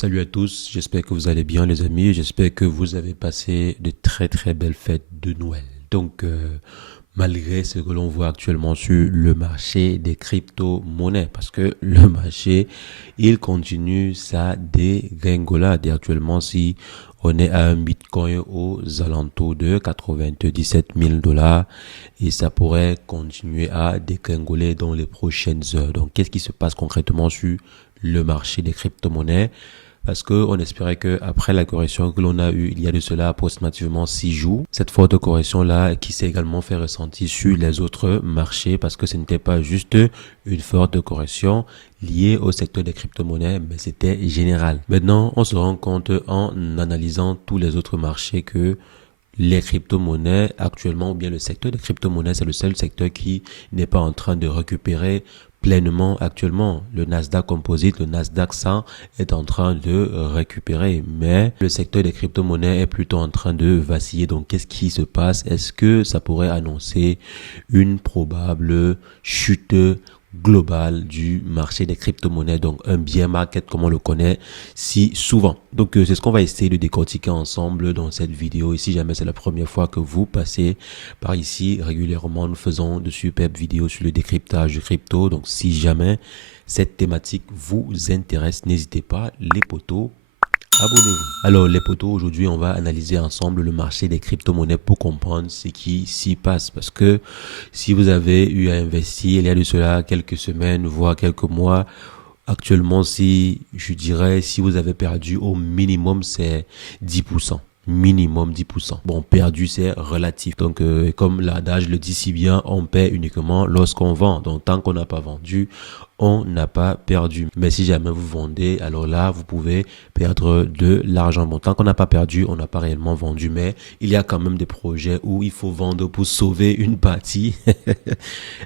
Salut à tous, j'espère que vous allez bien les amis, j'espère que vous avez passé de très très belles fêtes de Noël. Malgré ce que l'on voit actuellement sur le marché des crypto-monnaies, parce que le marché, il continue sa dégringolade. Et actuellement, si on est à un Bitcoin aux alentours de 97 000 dollars et ça pourrait continuer à dégringoler dans les prochaines heures. Donc, qu'est-ce qui se passe concrètement sur le marché des crypto-monnaies? Parce qu'on espérait que après la correction que l'on a eue il y a de cela approximativement 6 jours, cette forte correction-là qui s'est également fait ressentir sur les autres marchés parce que ce n'était pas juste une forte correction liée au secteur des crypto-monnaies, mais c'était général. Maintenant, on se rend compte en analysant tous les autres marchés que les crypto-monnaies actuellement, ou bien le secteur des crypto-monnaies, c'est le seul secteur qui n'est pas en train de récupérer pleinement actuellement. Le Nasdaq Composite, le Nasdaq 100 est en train de récupérer, mais le secteur des crypto-monnaies est plutôt en train de vaciller. Donc, qu'est-ce qui se passe? Est-ce que ça pourrait annoncer une probable chute globale du marché des crypto-monnaies, donc un bear market comme on le connaît si souvent. C'est ce qu'on va essayer de décortiquer ensemble dans cette vidéo. Et si jamais c'est la première fois que vous passez par ici, régulièrement nous faisons de superbes vidéos sur le décryptage du crypto. Donc si jamais cette thématique vous intéresse, n'hésitez pas, les potos, abonnez-vous. Alors les potos, aujourd'hui on va analyser ensemble le marché des crypto-monnaies pour comprendre ce qui s'y passe. Parce que si vous avez eu à investir il y a de cela quelques semaines, voire quelques mois, actuellement si je dirais si vous avez perdu au minimum c'est 10%. Minimum 10%. Bon, perdu, c'est relatif. Comme l'adage le dit si bien, on paie uniquement lorsqu'on vend. Donc, tant qu'on n'a pas vendu, on n'a pas perdu. Mais si jamais vous vendez, alors là, vous pouvez perdre de l'argent. Bon, tant qu'on n'a pas perdu, on n'a pas réellement vendu. Mais il y a quand même des projets où il faut vendre pour sauver une partie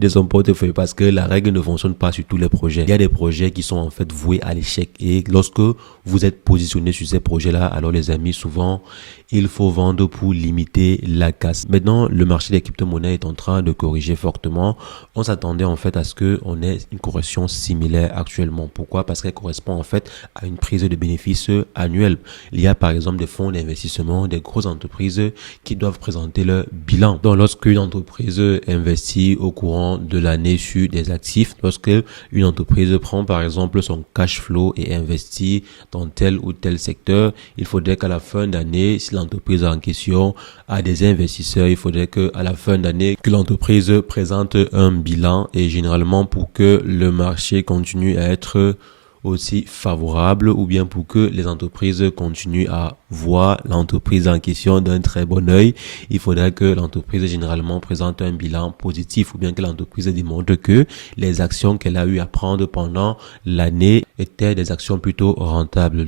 de son portefeuille parce que la règle ne fonctionne pas sur tous les projets. Il y a des projets qui sont en fait voués à l'échec. Et lorsque vous êtes positionné sur ces projets-là, alors les amis, souvent, il faut vendre pour limiter la casse. Maintenant, le marché des crypto-monnaies est en train de corriger fortement. On s'attendait en fait à ce qu'on ait une correction similaire actuellement. Pourquoi? Parce qu'elle correspond en fait à une prise de bénéfices annuelle. Il y a par exemple des fonds d'investissement, des grosses entreprises qui doivent présenter leur bilan. Donc, lorsqu'une entreprise investit au courant de l'année sur des actifs, lorsque une entreprise prend par exemple son cash flow et investit dans tel ou tel secteur, il faudrait qu'à la fin d'année, si l'entreprise en question a des investisseurs, il faudrait qu'à la fin d'année, que l'entreprise présente un bilan et généralement pour que le marché continue à être aussi favorable ou bien pour que les entreprises continuent à voir l'entreprise en question d'un très bon œil, il faudrait que l'entreprise généralement présente un bilan positif ou bien que l'entreprise démontre que les actions qu'elle a eu à prendre pendant l'année étaient des actions plutôt rentables.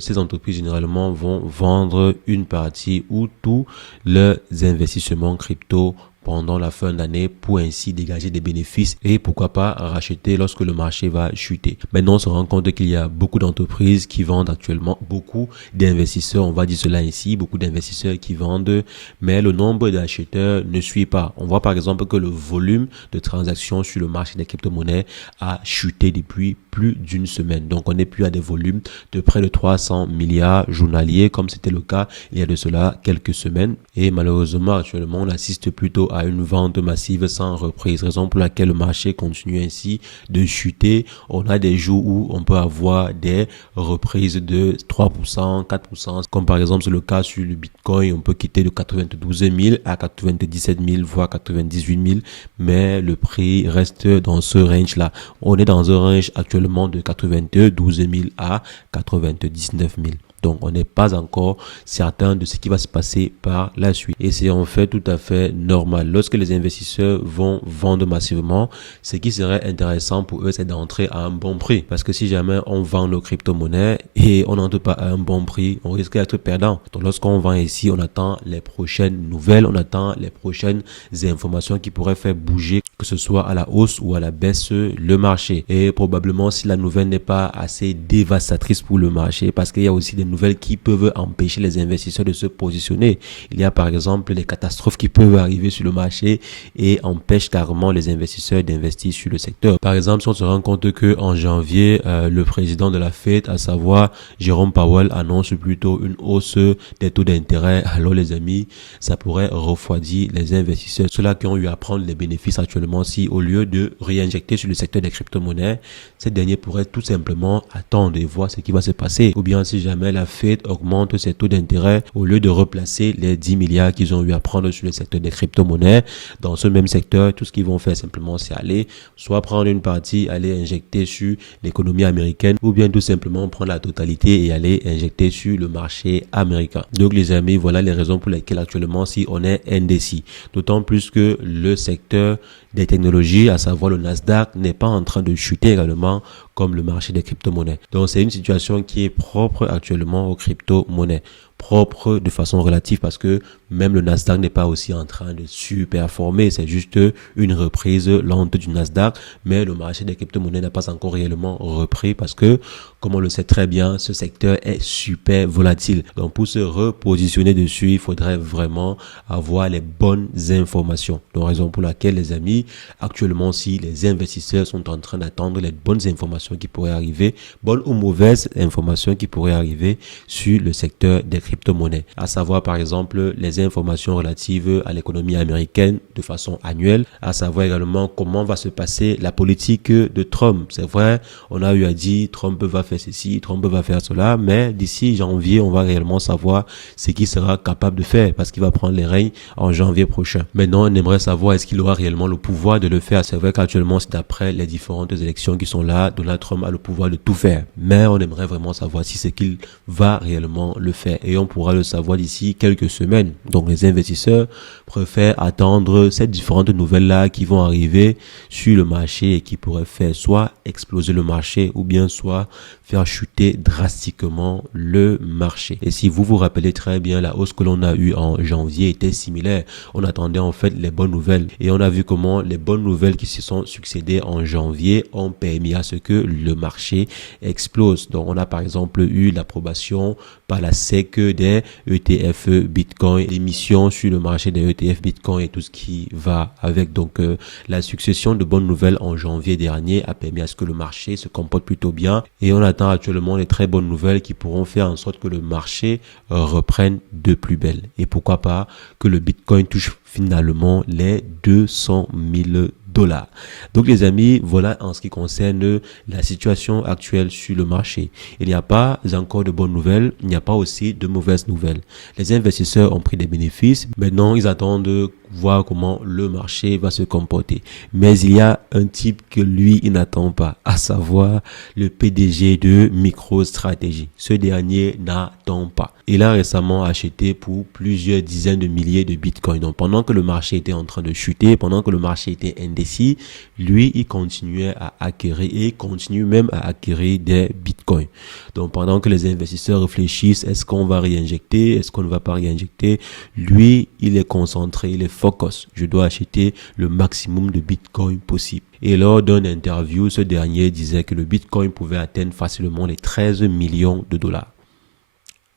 Ces entreprises généralement vont vendre une partie ou tous leurs investissements crypto pendant la fin d'année pour ainsi dégager des bénéfices et pourquoi pas racheter lorsque le marché va chuter. Maintenant, on se rend compte qu'il y a beaucoup d'entreprises qui vendent actuellement, beaucoup d'investisseurs, on va dire cela ici, beaucoup d'investisseurs qui vendent, mais le nombre d'acheteurs ne suit pas. On voit par exemple que le volume de transactions sur le marché des crypto-monnaies a chuté depuis plus d'une semaine. Donc, on n'est plus à des volumes de près de 300 milliards journaliers comme c'était le cas il y a de cela quelques semaines. Et malheureusement, actuellement, on assiste plutôt à une vente massive sans reprise, raison pour laquelle le marché continue ainsi de chuter. On a des jours où on peut avoir des reprises de 3%, 4%, comme par exemple c'est le cas sur le Bitcoin, on peut quitter de 92 000 à 97 000, voire 98 000, mais le prix reste dans ce range-là. On est dans un range actuellement de 92 000 à 99 000. Donc, on n'est pas encore certain de ce qui va se passer par la suite. Et c'est en fait tout à fait normal. Lorsque les investisseurs vont vendre massivement, ce qui serait intéressant pour eux, c'est d'entrer à un bon prix. Parce que si jamais on vend nos crypto-monnaies et on n'entre pas à un bon prix, on risque d'être perdant. Donc, lorsqu'on vend ici, on attend les prochaines nouvelles, on attend les prochaines informations qui pourraient faire bouger que ce soit à la hausse ou à la baisse le marché. Et probablement si la nouvelle n'est pas assez dévastatrice pour le marché, parce qu'il y a aussi des nouvelles qui peuvent empêcher les investisseurs de se positionner. Il y a par exemple les catastrophes qui peuvent arriver sur le marché et empêchent carrément les investisseurs d'investir sur le secteur. Par exemple, si on se rend compte que en janvier, le président de la Fed, à savoir Jérôme Powell, annonce plutôt une hausse des taux d'intérêt, alors les amis, ça pourrait refroidir les investisseurs, ceux-là qui ont eu à prendre les bénéfices actuellement. Si au lieu de réinjecter sur le secteur des crypto-monnaies, ces derniers pourraient tout simplement attendre et voir ce qui va se passer. Ou bien si jamais la Fed augmente ses taux d'intérêt, au lieu de replacer les 10 milliards qu'ils ont eu à prendre sur le secteur des crypto-monnaies, dans ce même secteur, tout ce qu'ils vont faire simplement, c'est aller soit prendre une partie, aller injecter sur l'économie américaine, ou bien tout simplement prendre la totalité et aller injecter sur le marché américain. Donc les amis, voilà les raisons pour lesquelles actuellement si on est indécis. D'autant plus que le secteur des technologies, à savoir le Nasdaq, n'est pas en train de chuter également comme le marché des crypto-monnaies. Donc c'est une situation qui est propre actuellement aux crypto-monnaies. Propre de façon relative parce que même le Nasdaq n'est pas aussi en train de surperformer. C'est juste une reprise lente du Nasdaq, mais le marché des crypto-monnaies n'a pas encore réellement repris parce que, comme on le sait très bien, ce secteur est super volatile. Donc pour se repositionner dessus, il faudrait vraiment avoir les bonnes informations. Donc raison pour laquelle les amis, actuellement si les investisseurs sont en train d'attendre les bonnes informations qui pourraient arriver, bonnes ou mauvaises informations qui pourraient arriver sur le secteur des crypto-monnaies, à savoir par exemple les informations relatives à l'économie américaine de façon annuelle, à savoir également comment va se passer la politique de Trump. C'est vrai, on a eu à dire Trump va faire ceci, Trump va faire cela, mais d'ici janvier, on va réellement savoir ce qu'il sera capable de faire parce qu'il va prendre les règnes en janvier prochain. Maintenant, on aimerait savoir est-ce qu'il aura réellement le pouvoir de le faire. C'est vrai qu'actuellement, c'est d'après les différentes élections qui sont là, Donald Trump a le pouvoir de tout faire, mais on aimerait vraiment savoir si c'est qu'il va réellement le faire. Et on pourra le savoir d'ici quelques semaines. Donc les investisseurs préfèrent attendre ces différentes nouvelles-là qui vont arriver sur le marché et qui pourraient faire soit exploser le marché ou bien soit faire chuter drastiquement le marché. Et si vous vous rappelez très bien, la hausse que l'on a eue en janvier était similaire. On attendait en fait les bonnes nouvelles et on a vu comment les bonnes nouvelles qui se sont succédées en janvier ont permis à ce que le marché explose. Donc on a par exemple eu l'approbation par la SEC des ETF Bitcoin, l'émission sur le marché des ETF Bitcoin et tout ce qui va avec. Donc la succession de bonnes nouvelles en janvier dernier a permis à ce que le marché se comporte plutôt bien et on attend actuellement les très bonnes nouvelles qui pourront faire en sorte que le marché reprenne de plus belle. Et pourquoi pas que le Bitcoin touche finalement les 200 000 $. Donc les amis, voilà en ce qui concerne la situation actuelle sur le marché. Il n'y a pas encore de bonnes nouvelles, il n'y a pas aussi de mauvaises nouvelles. Les investisseurs ont pris des bénéfices, maintenant ils attendent de voir comment le marché va se comporter. Mais il y a un type que lui, il n'attend pas, à savoir le PDG de MicroStrategy. Ce dernier n'attend pas. Il a récemment acheté pour plusieurs dizaines de milliers de bitcoins. Donc pendant que le marché était en train de chuter, pendant que le marché était indécis, lui, il continuait à acquérir et continue même à acquérir des bitcoins. Donc pendant que les investisseurs réfléchissent, est-ce qu'on va réinjecter, est-ce qu'on ne va pas réinjecter, lui, il est concentré, il est focus. Je dois acheter le maximum de bitcoin possible. Et lors d'une interview, ce dernier disait que le bitcoin pouvait atteindre facilement les 13 millions de dollars.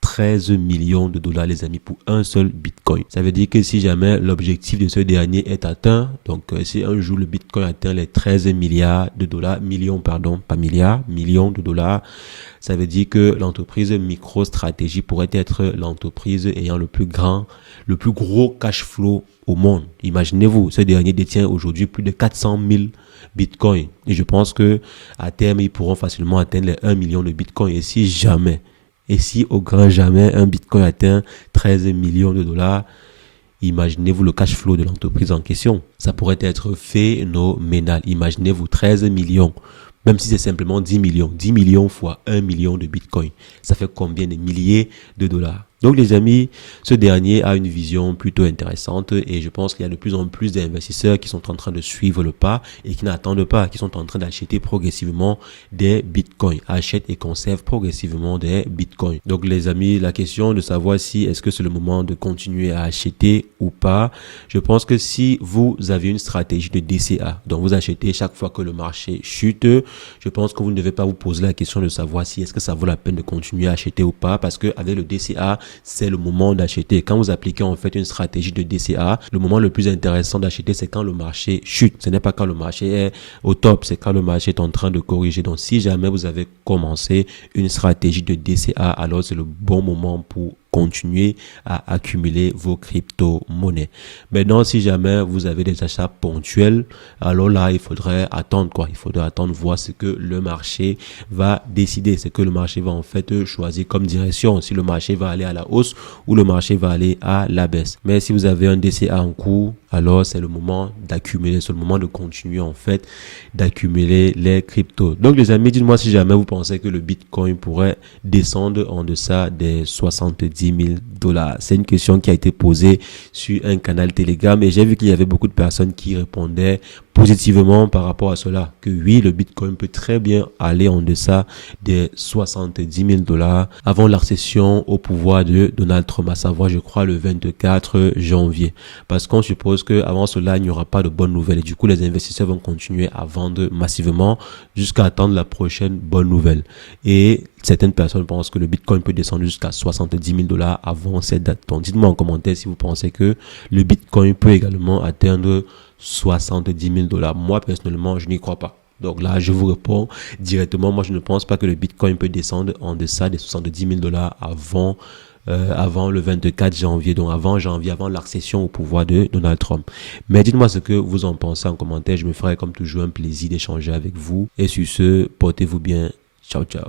13 millions de dollars les amis pour un seul bitcoin. Ça veut dire que si jamais l'objectif de ce dernier est atteint, donc si un jour le bitcoin atteint les 13 milliards de dollars, millions de dollars, ça veut dire que l'entreprise MicroStrategy pourrait être l'entreprise ayant le plus gros cash flow au monde. Imaginez-vous, ce dernier détient aujourd'hui plus de 400 000 bitcoins. Et je pense que à terme, ils pourront facilement atteindre les 1 million de bitcoins. Et si au grand jamais un bitcoin atteint 13 millions de dollars, imaginez-vous le cash flow de l'entreprise en question. Ça pourrait être phénoménal. Imaginez-vous 13 millions. Même si c'est simplement 10 millions. 10 millions fois 1 million de bitcoin. Ça fait combien de milliers de dollars? Donc les amis, ce dernier a une vision plutôt intéressante et je pense qu'il y a de plus en plus d'investisseurs qui sont en train de suivre le pas et qui n'attendent pas, qui sont en train d'acheter progressivement des bitcoins, achètent et conservent progressivement des bitcoins. Donc les amis, la question de savoir si est-ce que c'est le moment de continuer à acheter ou pas, je pense que si vous avez une stratégie de DCA, donc vous achetez chaque fois que le marché chute, je pense que vous ne devez pas vous poser la question de savoir si est-ce que ça vaut la peine de continuer à acheter ou pas, parce que avec le DCA, c'est le moment d'acheter. Quand vous appliquez en fait une stratégie de DCA, le moment le plus intéressant d'acheter, c'est quand le marché chute. Ce n'est pas quand le marché est au top, c'est quand le marché est en train de corriger. Donc si jamais vous avez commencé une stratégie de DCA, alors c'est le bon moment pour continuer à accumuler vos crypto-monnaies. Maintenant, si jamais vous avez des achats ponctuels, alors là, il faudrait attendre quoi. Il faudrait attendre voir ce que le marché va décider, ce que le marché va en fait choisir comme direction. Si le marché va aller à la hausse ou le marché va aller à la baisse. Mais si vous avez un DCA en cours, alors c'est le moment d'accumuler, c'est le moment de continuer en fait d'accumuler les cryptos. Donc les amis, dites-moi si jamais vous pensez que le Bitcoin pourrait descendre en deçà des 70 $. C'est une question qui a été posée sur un canal Telegram et j'ai vu qu'il y avait beaucoup de personnes qui répondaient positivement par rapport à cela, que oui, le Bitcoin peut très bien aller en deçà des 70 $, avant l'accession au pouvoir de Donald Trump, à savoir, je crois, le 24 janvier. Parce qu'on suppose qu'avant cela, il n'y aura pas de bonnes nouvelles et du coup, les investisseurs vont continuer à vendre massivement jusqu'à attendre la prochaine bonne nouvelle. Et certaines personnes pensent que le Bitcoin peut descendre jusqu'à 70 000 $ avant cette date. Donc, dites-moi en commentaire si vous pensez que le Bitcoin peut également atteindre 70 000 $. Moi, personnellement, je n'y crois pas. Donc là, je vous réponds directement. Moi, je ne pense pas que le Bitcoin peut descendre en deçà des 70 000 $ avant le 24 janvier, donc avant janvier, avant l'accession au pouvoir de Donald Trump. Mais dites-moi ce que vous en pensez en commentaire. Je me ferai comme toujours un plaisir d'échanger avec vous. Et sur ce, portez-vous bien. Ciao, ciao.